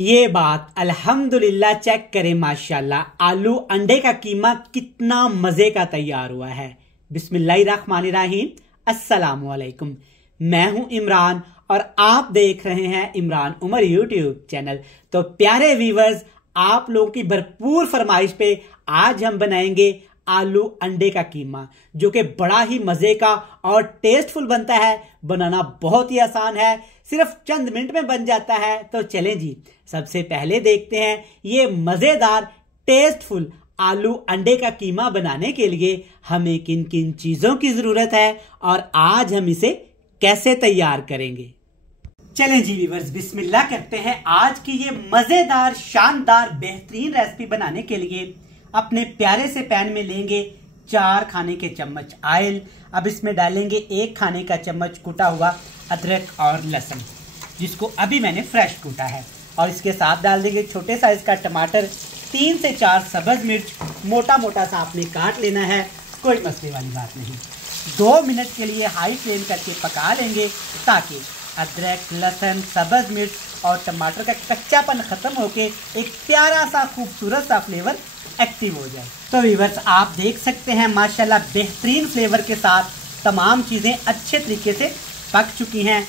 ये बात अल्हम्दुलिल्लाह, चेक करें माशाल्लाह, आलू अंडे का कीमा कितना मजे का तैयार हुआ है। बिस्मिल्लाहिर्रहमानिर्रहीम, अस्सलामु अलैकुम। मैं हूं इमरान और आप देख रहे हैं इमरान उमर यूट्यूब चैनल। तो प्यारे व्यूवर्स, आप लोगों की भरपूर फरमाइश पे आज हम बनाएंगे आलू अंडे का कीमा, जो कि बड़ा ही मजे का और टेस्टफुल बनता है। बनाना बहुत ही आसान है, सिर्फ चंद मिनट में बन जाता है। तो चलें जी, सबसे पहले देखते हैं ये मजेदार टेस्टफुल आलू अंडे का कीमा बनाने के लिए हमें किन किन चीजों की जरूरत है और आज हम इसे कैसे तैयार करेंगे। चलें जी व्यूअर्स, बिस्मिल्लाह करते हैं। आज की ये मजेदार शानदार बेहतरीन रेसिपी बनाने के लिए अपने प्यारे से पैन में लेंगे 4 खाने के चम्मच ऑयल। अब इसमें डालेंगे 1 खाने का चम्मच कुटा हुआ अदरक और लहसुन, जिसको अभी मैंने फ्रेश कूटा है। और इसके साथ डाल देंगे छोटे साइज का टमाटर, 3 से 4 सब्ज मिर्च मोटा मोटा सा आपने काट लेना है, कोई मसले वाली बात नहीं। 2 मिनट के लिए हाई फ्लेम करके पका लेंगे ताकि अदरक, लहसुन, सब्ज मिर्च और टमाटर का कच्चापन खत्म होके एक प्यारा सा खूबसूरत सा फ्लेवर एक्टिव हो जाए। तो व्यूअर्स, आप देख सकते हैं माशाल्लाह बेहतरीन फ्लेवर के साथ तमाम चीज़ें अच्छे तरीके से पक चुकी हैं,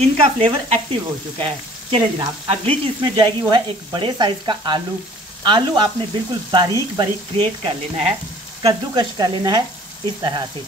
इनका फ्लेवर एक्टिव हो चुका है। चलिए जनाब, अगली चीज़ में जाएगी वो है एक बड़े साइज का आलू। आलू आपने बिल्कुल बारीक बारीक ग्रेट कर लेना है, कद्दूकश कर लेना है इस तरह से।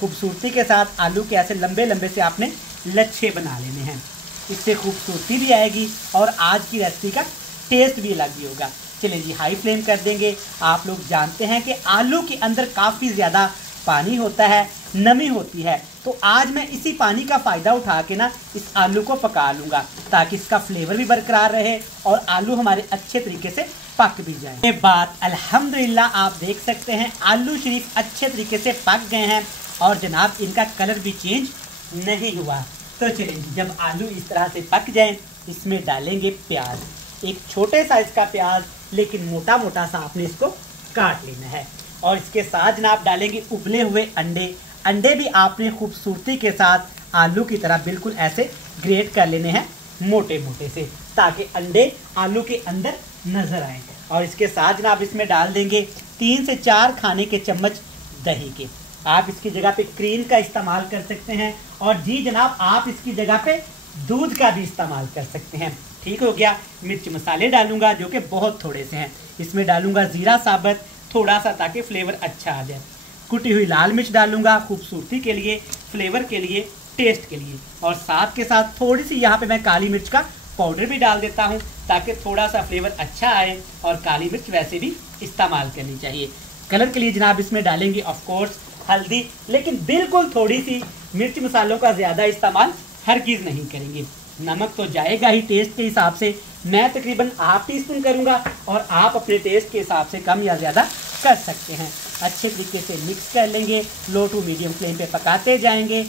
खूबसूरती के साथ आलू के ऐसे लंबे लंबे से आपने लच्छे बना लेने हैं, इससे खूबसूरती भी आएगी और आज की रेसिपी का टेस्ट भी अलग ही होगा। चलिए जी, हाई फ्लेम कर देंगे। आप लोग जानते हैं कि आलू के अंदर काफ़ी ज़्यादा पानी होता है, नमी होती है, तो आज मैं इसी पानी का फ़ायदा उठा के ना इस आलू को पका लूँगा ताकि इसका फ्लेवर भी बरकरार रहे और आलू हमारे अच्छे तरीके से पक भी जाए। ये बात अल्हम्दुलिल्लाह, आप देख सकते हैं आलू शरीफ अच्छे तरीके से पक गए हैं और जनाब इनका कलर भी चेंज नहीं हुआ। तो चलिए, जब आलू इस तरह से पक जाएं, इसमें डालेंगे प्याज। एक छोटे साइज का प्याज, लेकिन मोटा मोटा सा आपने इसको काट लेना है। और इसके साथ जनाब डालेंगे उबले हुए अंडे। अंडे भी आपने खूबसूरती के साथ आलू की तरह बिल्कुल ऐसे ग्रेट कर लेने हैं मोटे मोटे से, ताकि अंडे आलू के अंदर नजर आए। और इसके साथ जनाब इसमें डाल देंगे 3 से 4 खाने के चम्मच दही के। आप इसकी जगह पे क्रीम का इस्तेमाल कर सकते हैं और जी जनाब, आप इसकी जगह पे दूध का भी इस्तेमाल कर सकते हैं। ठीक हो गया। मिर्च मसाले डालूंगा जो कि बहुत थोड़े से हैं। इसमें डालूंगा जीरा साबुत थोड़ा सा, ताकि फ्लेवर अच्छा आ जाए। कुटी हुई लाल मिर्च डालूंगा खूबसूरती के लिए, फ्लेवर के लिए, टेस्ट के लिए। और साथ के साथ थोड़ी सी यहाँ पे मैं काली मिर्च का पाउडर भी डाल देता हूँ ताकि थोड़ा सा फ्लेवर अच्छा आए। और काली मिर्च वैसे भी इस्तेमाल करनी चाहिए। कलर के लिए जनाब इसमें डालेंगे ऑफकोर्स हल्दी, लेकिन बिल्कुल थोड़ी सी। मिर्च मसालों का ज़्यादा इस्तेमाल हरगिज़ नहीं करेंगे। नमक तो जाएगा ही टेस्ट के हिसाब से, मैं तकरीबन ½ टीस्पून करूँगा और आप अपने टेस्ट के हिसाब से कम या ज़्यादा कर सकते हैं। अच्छे तरीके से मिक्स कर लेंगे, लो टू मीडियम फ्लेम पे पकाते जाएंगे।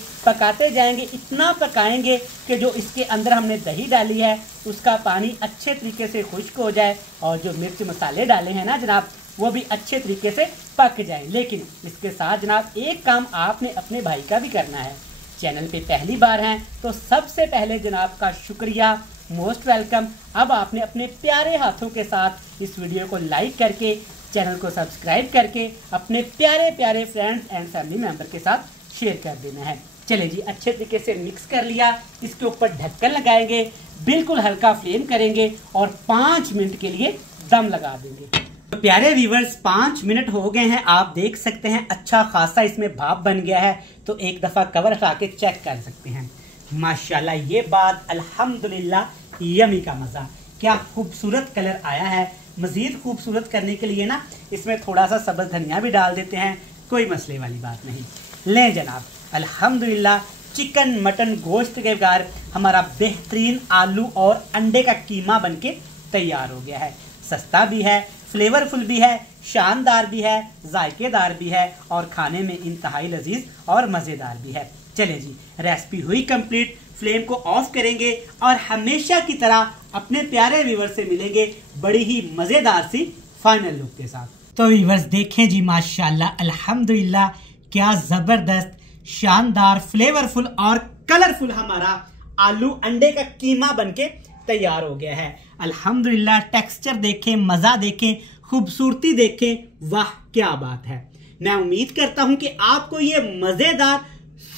इतना पकाएंगे कि जो इसके अंदर हमने दही डाली है उसका पानी अच्छे तरीके से खुश्क हो जाए और जो मिर्च मसाले डाले हैं ना जनाब, वो भी अच्छे तरीके से पक जाए। लेकिन इसके साथ जनाब एक काम आपने अपने भाई का भी करना है। चैनल पे पहली बार हैं तो सबसे पहले जनाब का शुक्रिया, मोस्ट वेलकम। अब आपने अपने प्यारे हाथों के साथ इस वीडियो को लाइक करके, चैनल को सब्सक्राइब करके अपने प्यारे प्यारे फ्रेंड्स एंड फैमिली मेम्बर के साथ शेयर कर देना है। चलिए जी, अच्छे तरीके से मिक्स कर लिया। इसके ऊपर ढक्कन लगाएंगे, बिल्कुल हल्का फ्लेम करेंगे और 5 मिनट के लिए दम लगा देंगे। तो प्यारे व्यूवर्स, 5 मिनट हो गए हैं। आप देख सकते हैं अच्छा खासा इसमें भाप बन गया है। तो एक दफ़ा कवर हटा के चेक कर सकते हैं। माशाल्लाह, ये बात अल्हम्दुलिल्लाह, यमी का मज़ा। क्या खूबसूरत कलर आया है। मज़ीद खूबसूरत करने के लिए ना इसमें थोड़ा सा सब्ज़ धनिया भी डाल देते हैं, कोई मसले वाली बात नहीं। लें जनाब, अल्हम्दुलिल्लाह, चिकन मटन गोश्त के बगैर हमारा बेहतरीन आलू और अंडे का कीमा बनके तैयार हो गया है। सस्ता भी है, फ्लेवरफुल भी है, शानदार भी है, जायकेदार भी है और खाने में इंतहाई लजीज और मज़ेदार भी है। चले जी, रेसिपी हुई कंप्लीट। फ्लेम को ऑफ करेंगे और हमेशा की तरह अपने प्यारे व्यूवर से मिलेंगे बड़ी ही मज़ेदार सी फाइनल लुक के साथ। तो व्यूवर्स देखें जी, माशाल्लाह अल्हम्दुलिल्लाह, क्या ज़बरदस्त शानदार फ्लेवरफुल और कलरफुल हमारा आलू अंडे का कीमा बनके तैयार हो गया है। अल्हम्दुलिल्लाह, टेक्सचर देखें, मजा देखें, खूबसूरती देखें, वाह क्या बात है। मैं उम्मीद करता हूं कि आपको ये मजेदार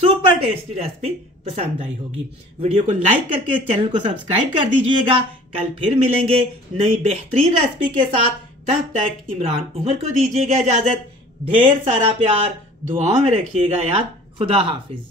सुपर टेस्टी रेसिपी पसंद आई होगी। वीडियो को लाइक करके चैनल को सब्सक्राइब कर दीजिएगा। कल फिर मिलेंगे नई बेहतरीन रेसिपी के साथ। तब तक इमरान उमर को दीजिएगा इजाजत। ढेर सारा प्यार, दुआओं में रखिएगा याद। खुदा हाफिज।